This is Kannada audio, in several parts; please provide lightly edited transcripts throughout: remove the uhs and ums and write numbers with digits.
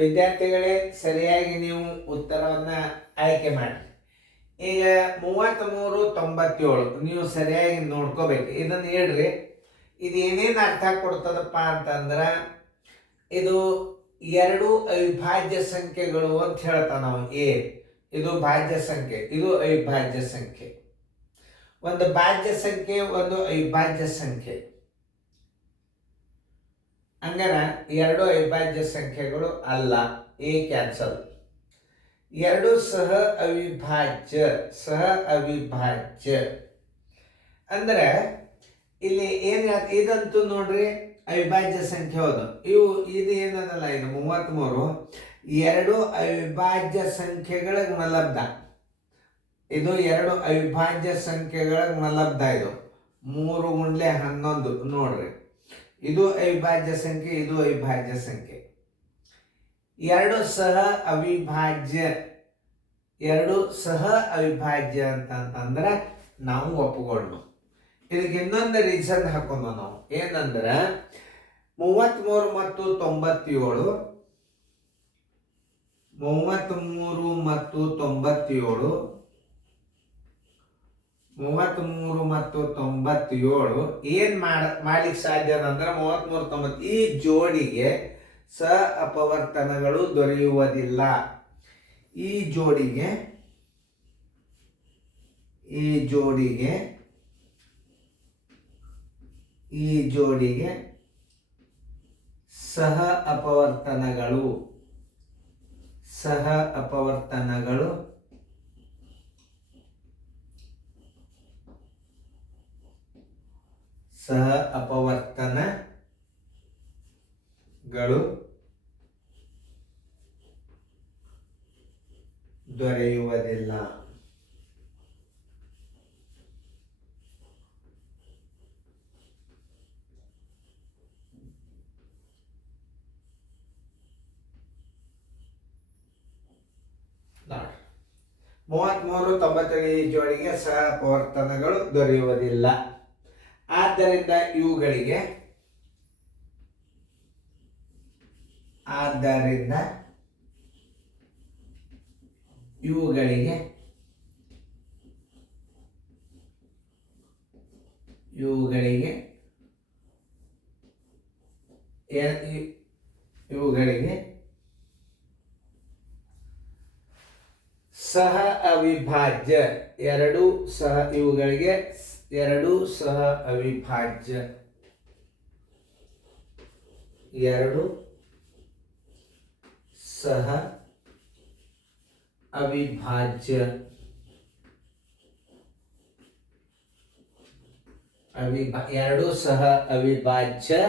ವಿದ್ಯಾರ್ಥಿಗಳೇ, ಸರಿಯಾಗಿ ನೀವು ಉತ್ತರವನ್ನು ಆಯ್ಕೆ ಮಾಡಿ. ಈಗ 3397 ನೀವು ಸರಿಯಾಗಿ ನೋಡ್ಕೋಬೇಕು. ಇದನ್ನು ಹೇಳ್ರಿ, ಇದು ಏನೇನು ಅರ್ಥ ಕೊಡ್ತದಪ್ಪ ಅಂತಂದ್ರೆ, ಇದು ಎರಡು ಅವಿಭಾಜ್ಯ ಸಂಖ್ಯೆಗಳು ಅಂತ ಹೇಳ್ತಾ ನಾವು. ಇದು ಭಾಜ್ಯ ಸಂಖ್ಯೆ, ಇದು ಅವಿಭಾಜ್ಯ ಸಂಖ್ಯೆ. ಒಂದು ಭಾಜ್ಯ ಸಂಖ್ಯೆ, ಒಂದು ಅವಿಭಾಜ್ಯ ಸಂಖ್ಯೆ. ಹಂಗಾರ ಎರಡು ಅವಿಭಾಜ್ಯ ಸಂಖ್ಯೆಗಳು ಅಲ್ಲ, ಕ್ಯಾನ್ಸಲ್. ಎರಡು ಸಹ ಅವಿಭಾಜ್ಯ ಅಂದ್ರೆ ಇಲ್ಲಿ ಏನ್ ಇದಂತೂ ನೋಡ್ರಿ ಅವಿಭಾಜ್ಯ ಸಂಖ್ಯೆ ಹೌದು. ಇದು ಏನದಲ್ಲ, ಇದು 33 ಎರಡು ಅವಿಭಾಜ್ಯ ಸಂಖ್ಯೆಗಳ ಗುಣಲಬ್ಧ. ಇದು ಎರಡು ಅವಿಭಾಜ್ಯ ಸಂಖ್ಯೆಗಳ ಗುಣಲಬ್ಧ. ಇದು 3 ಗುಂಡ್ಲೆ 11 ನೋಡ್ರಿ. ಇದು ಅವಿಭಾಜ್ಯ ಸಂಖ್ಯೆ, ಇದು ಅವಿಭಾಜ್ಯ ಸಂಖ್ಯೆ. ಎರಡು ಸಹ ಅವಿಭಾಜ್ಯ ಅಂತಂದ್ರೆ ನಾವು ಒಪ್ಪಿಕೊಂಡು ಇದಕ್ಕೆ ಇನ್ನೊಂದು ರೀಸನ್ ಹಾಕೊಂಡು ನಾವು ಏನಂದ್ರೆ 33 ಮತ್ತು 97 ಏನ್ ಮಾಡ್ಲಿಕ್ಕೆ ಸಾಧ್ಯ ಅಂದ್ರೆ 33 90 ಈ ಜೋಡಿಗೆ ಸ ಅಪವರ್ತನಗಳು ದೊರೆಯುವುದಿಲ್ಲ. ಈ ಜೋಡಿಗೆ ಸಹ ಅಪವರ್ತನಗಳು ದೊರೆಯುವುದಿಲ್ಲ. ನೋಡಿ, 33 97 ಈ ಜೋಡಿಗೆ ಸಹ ಅಪವರ್ತನಗಳು ದೊರೆಯುವುದಿಲ್ಲ. ಆದ್ದರಿಂದ ಇವುಗಳಿಗೆ ಸಹ ಅವಿಭಾಜ್ಯ ಎರಡು ಸಹ ಅವಿಭಾಜ್ಯ ಎರಡು ಸಹ ಅವಿಭಾಜ್ಯಕ್ಕೆ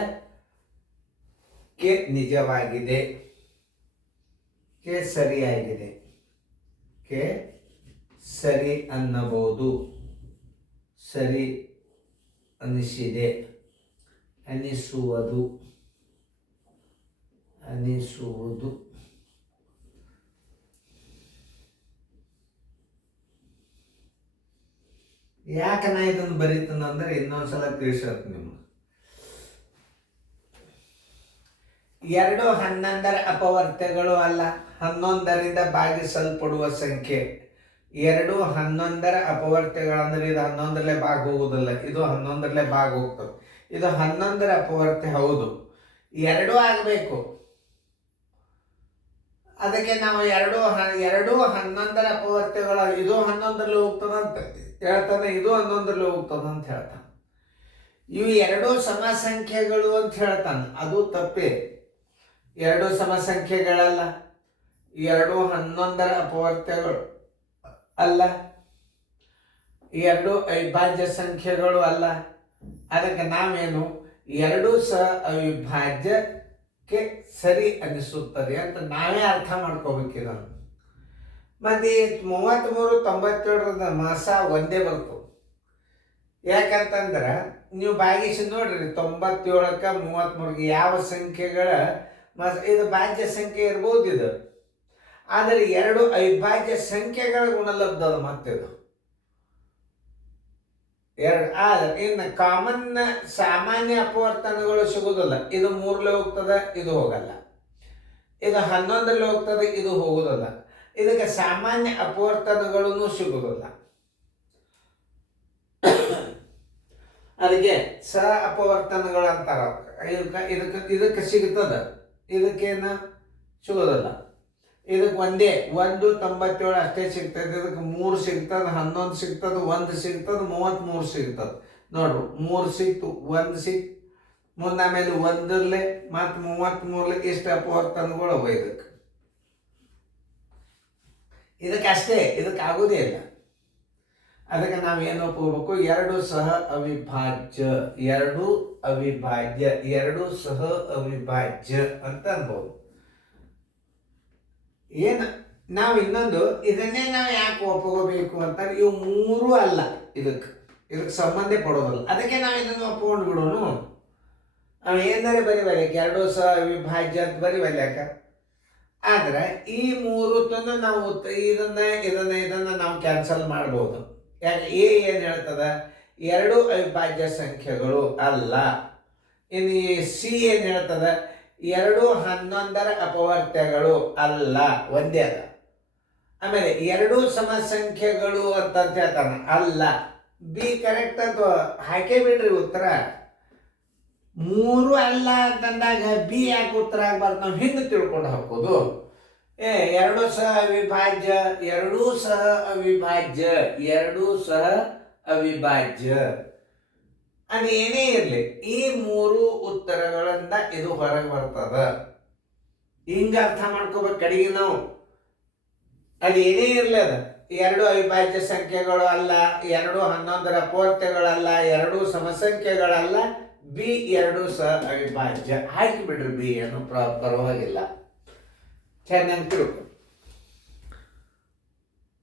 ನಿಜವಾಗಿದೆ, ಸರಿಯಾಗಿದೆ, ಸರಿ ಅನ್ನಬಹುದು, ಸರಿ ಅನಿಸಿದೆ, ಅನಿಸುವುದು. ಯಾಕೆ ನಾ ಇದನ್ನು ಬರೀತಾನಂದ್ರೆ ಇನ್ನೊಂದ್ಸಲ ತಿಳಿಸತ್ ನಿಮ್ಗೆ. 2 11ರ ಅಪವರ್ತ್ಯಗಳು ಅಲ್ಲ, 11ರಿಂದ ಭಾಗಿಸಲ್ಪಡುವ ಸಂಖ್ಯೆ. 2 11ರ ಅಪವರ್ತ್ಯಗಳಂದ್ರೆ ಇದು 11ರಲ್ಲೇ ಭಾಗ ಹೋಗುವುದಿಲ್ಲ, ಇದು 11ರಲ್ಲೇ ಭಾಗ ಹೋಗ್ತದೆ. ಇದು 11ರ ಅಪವರ್ತ್ಯ ಹೌದು, 2 ಆಗಬೇಕು. ಅದಕ್ಕೆ ನಾವು 2 11ರ ಅಪವರ್ತ್ಯಗಳ, ಇದು 11ರಲ್ಲಿ ಹೋಗ್ತದಂತ ಹೇಳ್ತಾನೆ, ಇದು 11ರಲ್ಲಿ ಹೋಗ್ತದಂತ ಹೇಳ್ತಾನೆ. ಇವು 2 ಸಮಸಂಖ್ಯೆಗಳು ಅಂತ ಹೇಳ್ತಾನೆ, ಅದು ತಪ್ಪೇ. 2 ಸಮಸಂಖ್ಯೆಗಳಲ್ಲ, 2 11ರ ಅಪವರ್ತ್ಯಗಳು ಅಲ್ಲ, 2 ಅವಿಭಾಜ್ಯ ಸಂಖ್ಯೆಗಳು ಅಲ್ಲ. ಅದಕ್ಕೆ ನಾವೇನು 2 ಸಹ ಅವಿಭಾಜ್ಯಕ್ಕೆ ಸರಿ ಅನಿಸುತ್ತದೆ ಅಂತ ನಾವೇ ಅರ್ಥ ಮಾಡ್ಕೋಬೇಕಿದನ್ನು. ಮತ್ತೆ 33 97ರ ಮಾಸ ಒಂದೇ ಬರ್ತು. ಯಾಕಂತಂದ್ರೆ ನೀವು ಭಾಗಿಸಿ ನೋಡ್ರಿ, 97ಕ್ಕೆ 33ಗೆ ಯಾವ ಸಂಖ್ಯೆಗಳ ಇದು ಭಾಜ್ಯ ಸಂಖ್ಯೆ ಇರ್ಬೋದು ಇದು. ಆದರೆ 2 ಅವಿಭಾಜ್ಯ ಸಂಖ್ಯೆಗಳ ಗುಣಲಬ್ಧದ ಮತ್ತಿದು 2. ಆದರೆ ಇನ್ನು ಸಾಮಾನ್ಯ ಅಪವರ್ತನಗಳು ಸಿಗುವುದಿಲ್ಲ. ಇದು 3ಲೆ ಹೋಗ್ತದೆ, ಇದು ಹೋಗಲ್ಲ. ಇದು 11ರಲ್ಲಿ ಹೋಗ್ತದೆ, ಇದು ಹೋಗುವುದಿಲ್ಲ. ಇದಕ್ಕೆ ಸಾಮಾನ್ಯ ಅಪವರ್ತನಗಳೂ ಸಿಗುವುದಿಲ್ಲ. ಅದಕ್ಕೆ ಸ ಅಪವರ್ತನಗಳು ಅಂತಾರ. ಇದಕ್ಕೆ ಸಿಗ್ತದ, ಇದಕ್ಕೇನು ಸಿಗೋದಿಲ್ಲ. ಇದಕ್ಕೆ 1.97 ಅಷ್ಟೇ ಸಿಗ್ತದೆ. ಇದಕ್ಕೆ 3 ಸಿಗ್ತದೆ, 11 ಸಿಗ್ತದೆ, 1 ಸಿಗ್ತದೆ, 33 ಸಿಗ್ತದೆ. ನೋಡ್ರಿ, 3 ಸಿಕ್ತು, 1 ಸಿಕ್ತು, ಮುಂದೆ ಆಮೇಲೆ 1ರಲ್ಲಿ ಮತ್ತು 33ರಲ್ಲಿ ಇಷ್ಟು ಅಪವರ್ತನಗಳು ಅವ. ಇದಕ್ಕೆ ಅಷ್ಟೇ, ಇದಕ್ಕೆ ಆಗೋದೇ ಇಲ್ಲ. ಅದಕ್ಕೆ ನಾವೇನು ಒಪ್ಕೋಬೇಕು, 2 ಸಹ ಅವಿಭಾಜ್ಯ, 2 ಅವಿಭಾಜ್ಯ, 2 ಸಹ ಅವಿಭಾಜ್ಯ ಅಂತ ಅನ್ಬೋದು. ಏನು ನಾವು ಇನ್ನೊಂದು ಇದನ್ನೇ ನಾವು ಯಾಕೆ ಒಪ್ಕೋಬೇಕು ಅಂತಾರೆ, ಇವು 3 ಅಲ್ಲ, ಇದಕ್ಕೆ ಸಂಬಂಧ ಪಡೋದಲ್ಲ. ಅದಕ್ಕೆ ನಾವು ಇದನ್ನು ಒಪ್ಕೊಂಡು ಬಿಡೋನು. ಅವು ಏನಾರೆ ಬರಿಬಲ್ಯಾಕ 2 ಸಹ ಅವಿಭಾಜ್ಯ ಅಂತ ಬರಿಬಲ್ಯಾಕ. ಆದ್ರೆ ಈ 3 ನಾವು ಇದನ್ನ ನಾವು ಕ್ಯಾನ್ಸಲ್ ಮಾಡ್ಬೋದು. ಯಾಕೆ? ಏನು ಹೇಳ್ತದ, 2 ಅವಿಭಾಜ್ಯ ಸಂಖ್ಯೆಗಳು ಅಲ್ಲ. ಇನ್ನು ಸಿ ಏನು ಹೇಳ್ತದ, 2 11ರ ಅಪವರ್ತ್ಯಗಳು ಅಲ್ಲ, ಒಂದೇ ಅದ. ಆಮೇಲೆ 2 ಸಮಸಂಖ್ಯೆಗಳು ಅಂತ ಹೇಳ್ತಾನ, ಅಲ್ಲ. ಬಿ ಕರೆಕ್ಟ್ ಅಂತ ಹಾಕೇ ಬಿಡ್ರಿ ಉತ್ತರ. 3 ಅಲ್ಲ ಅಂತಂದಾಗ ಬಿ ಯಾಕೆ ಉತ್ತರ ಆಗ್ಬಾರ್ದು, ನಾವು ಹಿಂಗೆ ತಿಳ್ಕೊಂಡು ಹಾಕೋದು. 2 ಸಹ ಅವಿಭಾಜ್ಯ, 2 ಸಹ ಅವಿಭಾಜ್ಯ, 2 ಸಹ ಅವಿಭಾಜ್ಯ. ಅದು ಏನೇ ಇರಲಿ, ಈ 3 ಉತ್ತರಗಳಿಂದ ಇದು ಹೊರಗೆ ಬರ್ತದ. ಹಿಂಗ ಅರ್ಥ ಮಾಡ್ಕೋಬೇಕು ಕಡೆಗೆ ನಾವು. ಅದು ಏನೇ ಇರಲಿ, ಅದ 2 ಅವಿಭಾಜ್ಯ ಸಂಖ್ಯೆಗಳು ಅಲ್ಲ, 2 11ರ ಅಪವರ್ತ್ಯಗಳಲ್ಲ, 2 ಸಮಸಂಖ್ಯೆಗಳಲ್ಲ, ಬಿ 2 ಸಹ ಅವಿಭಾಜ್ಯ. ಹಾಕಿ ಬಿಡ್ರಿ ಬಿ, ಏನು ಪರವಾಗಿಲ್ಲ. ಚೆನ್ನಾಗಿ ತಿಳ್ಕೊ.